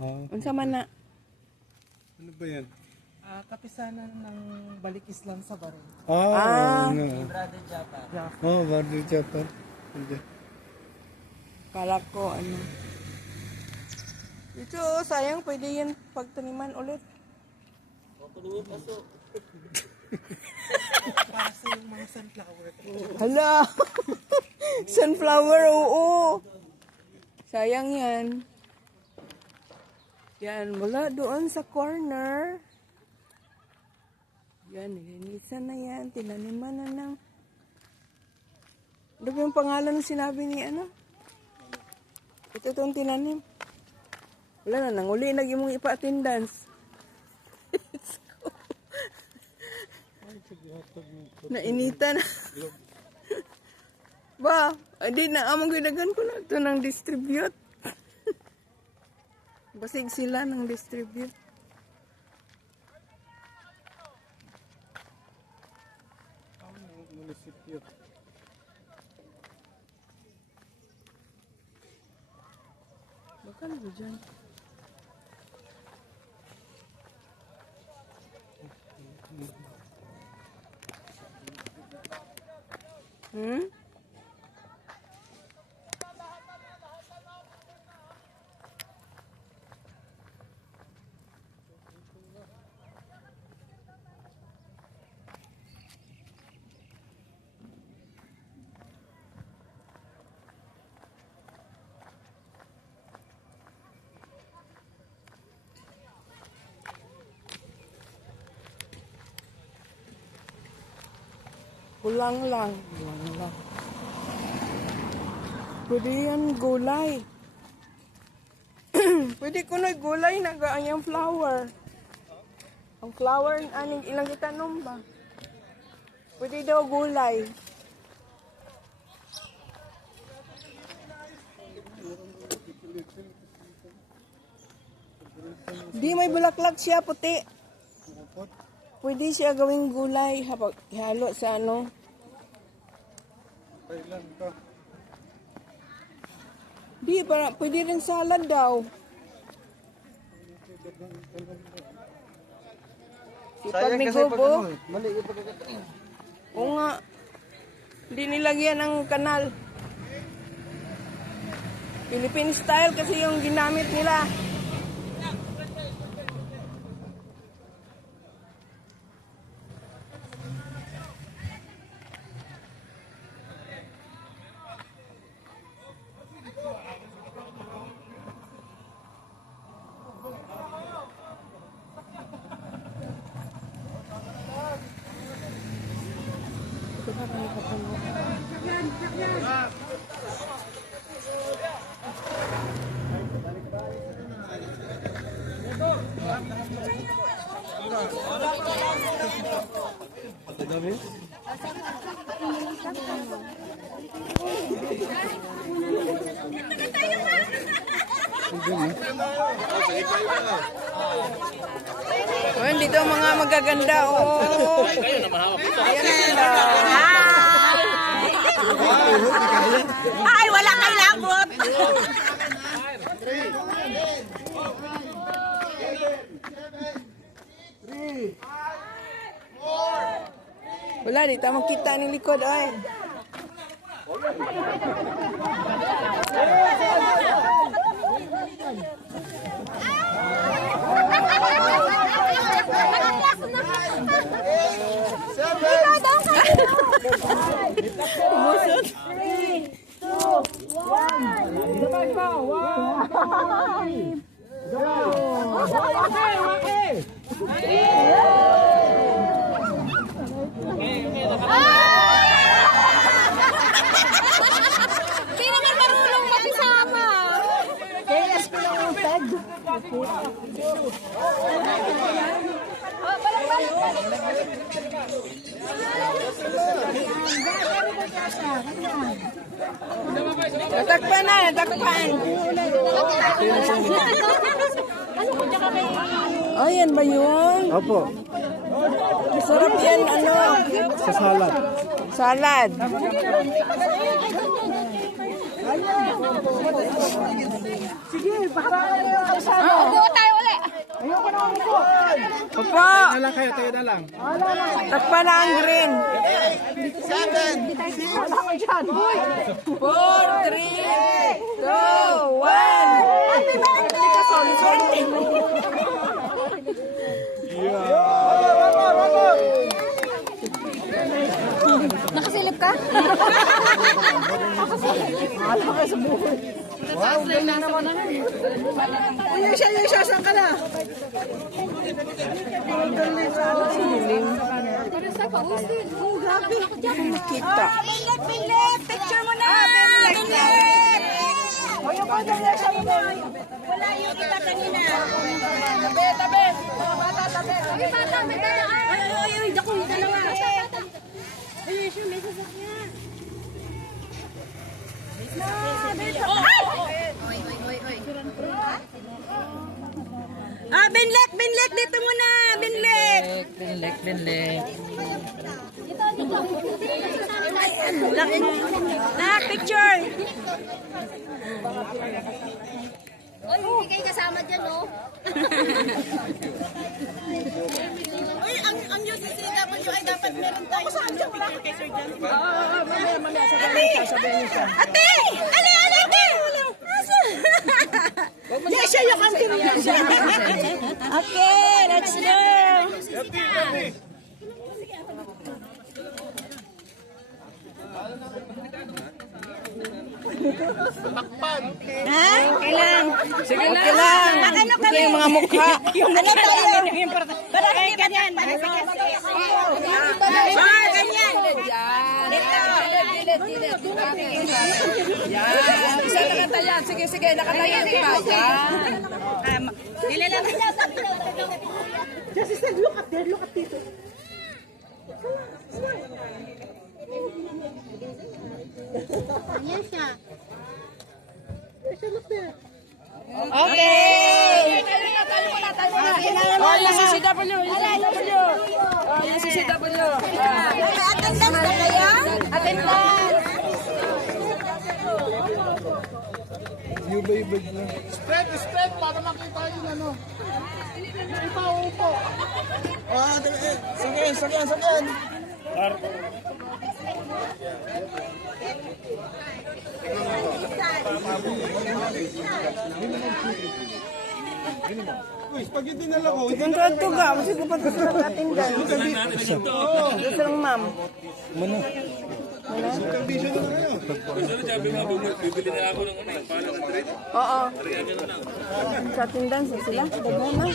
Ah, Unsa man na? ano ba yan? Ah, kapisanan ng Balikis lang sa Baril. Ah, Ah. oo nga. Brother Japa. Oh, Barrio Japan. Hindi. Kala ko ano. Ito, oh, sayang pwede yan pagtaniman ulit. Kasi yung mga sunflower. Hala! Sunflower, oo. Sayang yan. Yan, mula doon sa corner. Yan, nilinisan na yan. Tinaniman na ng... Ano yung pangalan ng sinabi ni ano? Ito itong tinanim. Wala na, nanguli na yung ipa-attendance. Nainita na. ba, hindi na amang ginagan ko na ito ng distribute. Basig sila ng distribute. Munisipyo. Bakal ba dyan? Hmm? Kulang lang. Kulang lang. Pwede yan gulay. Pwede ko na gulay na gaanyang flower. Ang flower, aning ilang itanom ba? Pwede daw gulay. Di may bulaklak siya puti. Pwede siya gawing gulay halo sa ano. Kailan ka? Di, para, pwede rin salad daw. Sipag ni Gobo. Mali yung pagkakataon. Oo nga. Hindi nilagyan ng kanal. Philippine style kasi yung ginamit nila. Madami? Oh, dito ang mga magaganda. Oh. Ayan. Ay, wala kang labot. Wala, dito makita ni likod. Ay. Tatakpan. Oh, yan ba yun? Opo, Masarap yan, ano? sa salad. Salad. Tayo ulit. Opo. Na lang kayo, tayo na lang. Takpa na ang green. Four, three, two, one. Nakasilip ka? Ayun siya, ayun siya, saan ka na? Kita. Binlet, binlet. Picture mo na. Binlet. Wala yung kita kanina. Tabi, tabi. Bata, tabi. Tabi, bata, may dala. Ay, ay, ay, ay, dako, dalawa. Ay, siya, may sasakyan. Ah, binlet, binlet, dito muna, binlet. Binlek, binlek. Na, picture. Oy, hindi kayo kasama dyan, no? Uy, ang, ang UCCW ay dapat meron tayo sa ano, picture kay Sir John. Ate! Ale, ale, ate! Yes, siya yung kantin niya. Okay, let's go! Ha? Okay lang. Sige na. Okay lang. Ano kami? Yung mga mukha. Ano tayo? Para hindi ganyan. Ah, ganyan. Isa nakataya. Sige, sige. Nakataya. Diba? Yan. Nilalang. Just said, look at there, look at Tito. Ayan siya. Okay. Oh, yung CCW. Yung CCW. Oh, yung CCW. Attendance na kaya? Attendance. Yung ba ibig na? Spread, spread, para makita yung ano. Upo, upo. Ah, dali. Sige, sige, sige. Uy, spaghetti na lang oh. Kung tuwag tuga, kasi ko pa ito sa atindan. Gusto lang ma'am. Mana? Supervision na kayo. Oo. Sa atindan sa sila. Daghan na.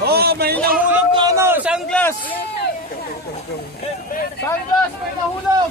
Oh, may nahulog na ano, sunglass. Sunglass, may nahulog.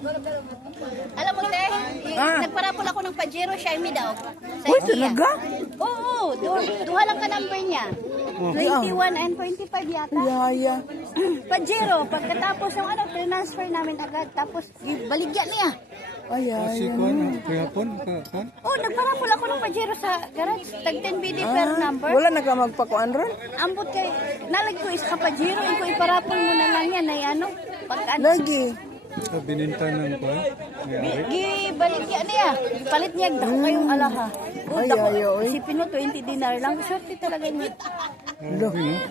Alam mo, te, nagparapol ako ng Pajero Xiaomi daw. Sa Uy, talaga? Oo, du- duha lang ka number niya. 21 and 25 yata. Yaya. Pajero, pagkatapos ng ano, transfer namin agad. Tapos, baligyan niya. Ay, ay. Si Kwan, kaya pon, kan? Oh, nagparapol ako ng Pajero sa garage. Tag 10 BD per number. Wala na ka magpakuan ron? Ambot kay, nalag ko is kapajero, ko iparapol mo na lang yan ay ano. Pag ano, Lagi. Ah, bininta ng Kwan. Mayari. gibaligyan niya. Palit niya, dako kayong alaha. Oh, Ay, ay, ay. Isipin mo, 20 dinar lang. Swerte talaga niya.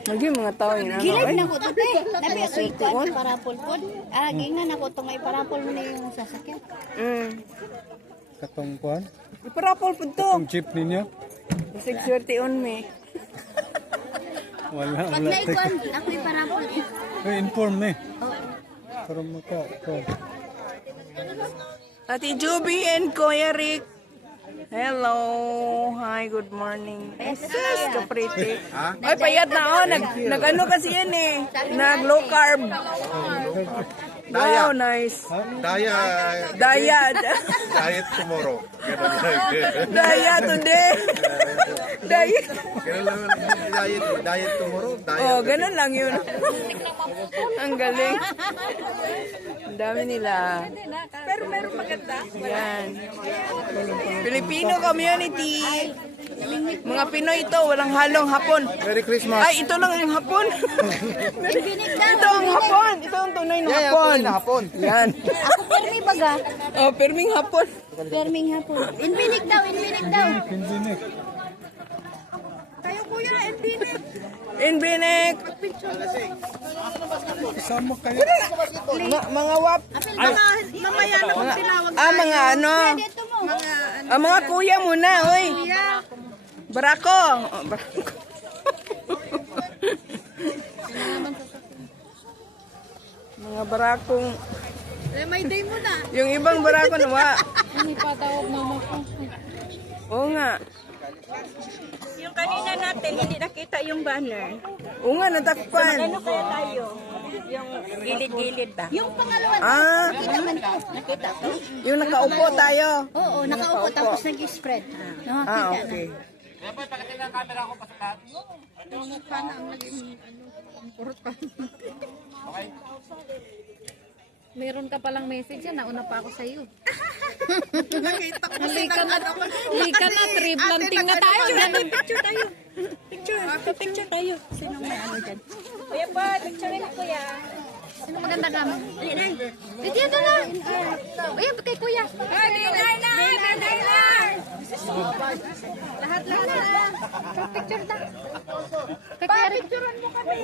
Lagi mga tao yun. Gilid na ko to, te. Nabi ako ikuan, parapol po. Ah, gingan ako itong iparapol mo na yung sasakyan. Mm. Katong Kwan, Iparapol po to. ang jeep ninyo. Bisig swerte on me. Wala, Pag wala. naikuan, ako yung parapol. Teka, inform me. Para maka... Ate Juby and Kuya Rick. Hello. Hi, good morning. Sus, kapriti. Ay, payat na oh. Nag, nag ano kasi yan eh. Nag low carb. Wow, nice. Daya, Daya. diet tomorrow. Daya today. Daya. Ganun lang. Diet, diet tomorrow. Diet. Oh, ganun lang yun. Ang galing. Ang dami nila. Pero meron maganda. Yan. Filipino community. Mga Pinoy ito, walang halong hapon. Merry Christmas. Ay, ito lang yung hapon. ito ang hapon. Ito ang tunay na hapon. tunay na hapon. Yan. Ako permi baga. Oh, perming hapon. Perming hapon. Inbinig daw, inbinig daw. Kayo kuya inbinig. Kayo. Ma- mga wap. Apil baka mamaya na kung tinawag. Ah, mga ano. Dito mo. Mga Ah, mga kuya muna, oy. kuya. Barako. Oh, barako. mga barakong Eh, may day mo na. Yung ibang barako nawa. Hindi pa tawag mama ko. Oo nga. Yung kanina natin, hindi nakita yung banner. Oo nga, natakpan. Ano kaya tayo? Yung gilid-gilid ba? Yung pangalawa, Ah, nakita man ko. Nakita to? yung nakaupo tayo. Oo, nakaupo tapos nag-spread. Ah, Nakakita na. Okay. Meron ka palang message yan, nauna pa ako sa'yo. Nakita ko Halika na, halika na, tree planting na tayo. Picture tayo. Picture. Picture tayo. Sino may ano dyan? Kuya pa, picture rin kuya. Sino maganda ka? Dito na lang. Ayan, kay kuya. Ay, binay na! Binay na! Lahat, lahat na. Picture na. Kuya rin. mo kami.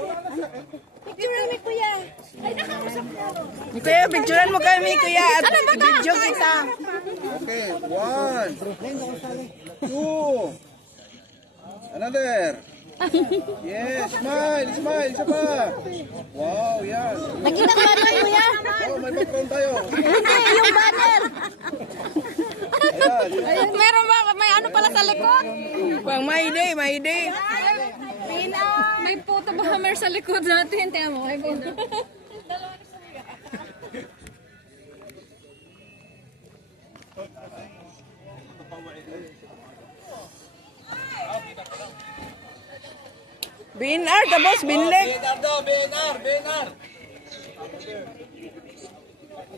Picture kami kuya. Ay, nakausap mo. Kuya, picturean mo kami, kuya. At video kita. Okay, one, two, another. Yes, smile, smile, isa pa. Wow, yan. Nakita ko ba kuya? Oh, may background tayo. Hindi, yung banner. Meron ba? May ano pala sa likod? Pang may day, may day. May puto ba hammer sa likod natin? Tingnan mo. May puto. BNR, tapos binlik.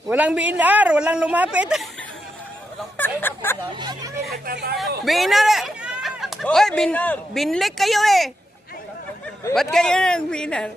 Walang BNR, walang lumapit. BNR. Oy, bin, binlik kayo eh. Ba't kayo ng BNR?